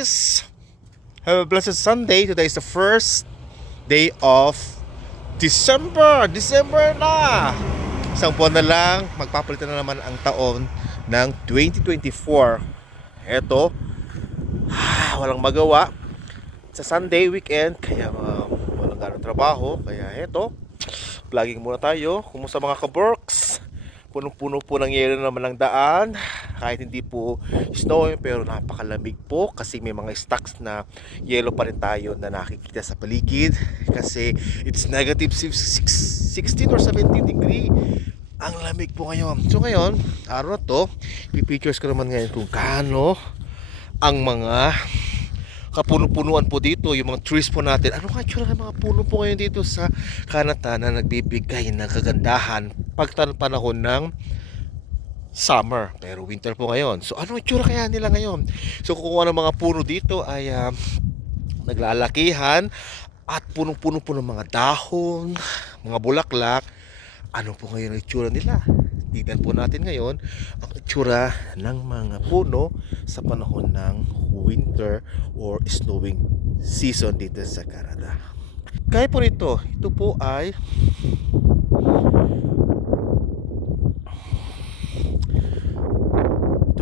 guys! Have a blessed Sunday. Today is the first day of December. December na! Isang buwan na lang, magpapalitan na naman ang taon ng 2024. Eto, walang magawa. Sa Sunday weekend, kaya walang ganong trabaho. Kaya eto, vlogging muna tayo. Kumusta mga ka-works? Punong-puno po ng yelo naman ang daan. Kahit hindi po snow, pero napakalamig po kasi may mga stocks na yelo pa rin tayo na nakikita sa paligid. Kasi it's negative 16 or 17 degree. Ang lamig po ngayon. So ngayon, araw na to, i-pictures ko naman ngayon kung kaano ang mga kapuno-punuan po dito, yung mga trees po natin. Ano nga tsura ng mga puno po ngayon dito sa Canada na nagbibigay ng kagandahan pag panahon ng summer, pero winter po ngayon. So ano itsura kaya nila ngayon? So kung ano mga puno dito ay naglalakihan at punong-puno po ng mga dahon, mga bulaklak. Ano po ngayon ang itsura nila? Tignan po natin ngayon ang itsura ng mga puno sa panahon ng winter or snowing season dito sa Canada. Kaya po ito po ay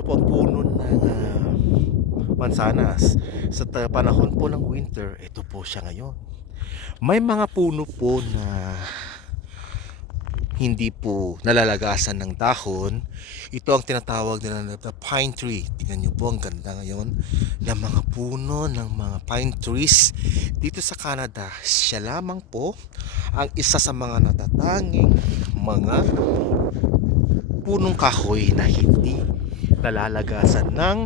ang puno ng mansanas. Sa panahon po ng winter, ito po siya ngayon. May mga puno po na hindi po nalalagasan ng dahon. Ito ang tinatawag nila na pine tree. Tingnan nyo po ang ganda ngayon ng mga puno ng mga pine trees dito sa Canada. Siya lamang po ang isa sa mga natatanging mga punong kahoy na hindi nalalagasan ng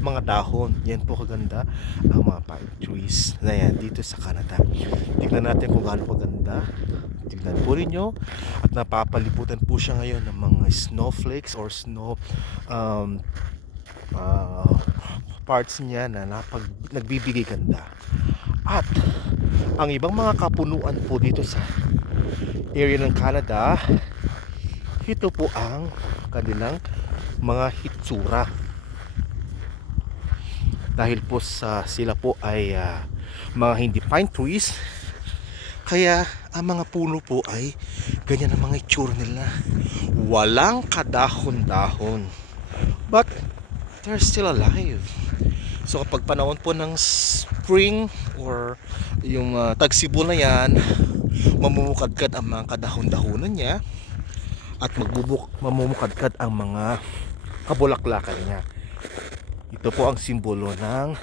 mga dahon. Yan po kaganda ang mga pine trees na yan dito sa Canada. Tignan natin kung gaano kaganda. Tignan po rin nyo. At napapalibutan po siya ngayon ng mga snowflakes or snow parts niya na nagbibigay ganda. At ang ibang mga kapunuan po dito sa area ng Canada, ito po ang kanilang mga hitsura. Dahil po sila po ay mga hindi pine trees, kaya ang mga puno po ay ganyan ang mga itsura nila. Walang kadahon-dahon, but they're still alive. So kapag panahon po ng spring or yung tagsibo na yan, mamumukadkad ang mga kadahon-dahonan niya at mamumukadkad ang mga kabulaklakan niya. Ito po ang simbolo ng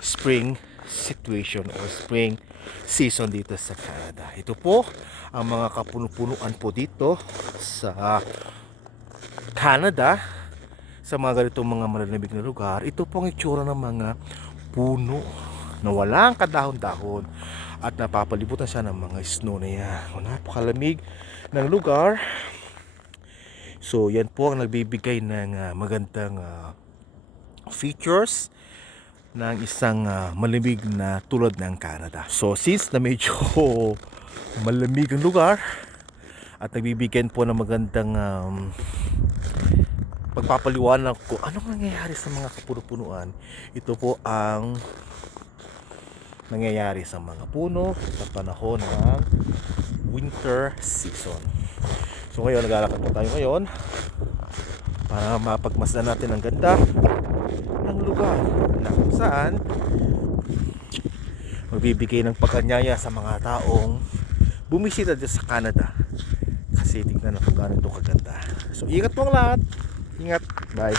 spring situation or spring season dito sa Canada. Ito po ang mga kapuno-punuan po dito sa Canada, sa mga ganitong mga malalamig na lugar. Ito po ang itsura ng mga puno na walang kadahon-dahon at napapalibutan siya ng mga snow na yan. Napakalamig ng lugar. So yan po ang nagbibigay ng magandang features ng isang malamig na tulad ng Canada. So since na medyo malamig ang lugar at nagbibigyan po ng magandang pagpapaliwanag ko anong nangyayari sa mga kapuno-punuan, ito po ang nangyayari sa mga puno sa panahon ng winter season. So ngayon naglalakad po tayo ngayon para mapagmasdan natin ang ganda ng lugar na kung saan magbibigay ng pagkanyaya sa mga taong bumisita dito sa Canada. Kasi tignan na kung gaano ito kaganda. So ingat po ang lahat. Ingat. Bye.